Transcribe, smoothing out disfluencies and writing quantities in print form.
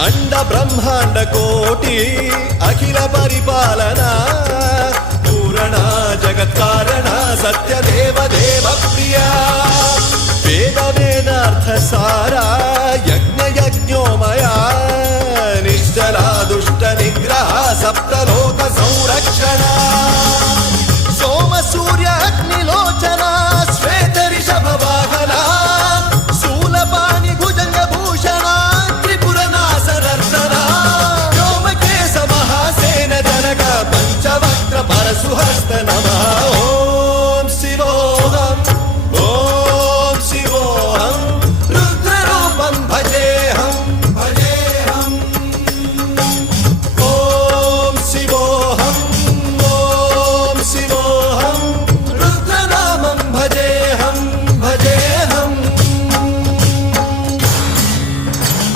अंड ब्रह्मांड कोटि अखिल परिपालना पूरणा जगत्कारणा सत्यदेव देव प्रिया वेद वेदार्थ सारा यज्ञ यज्ञोमया निश्चला दुष्ट निग्रह सप्तलो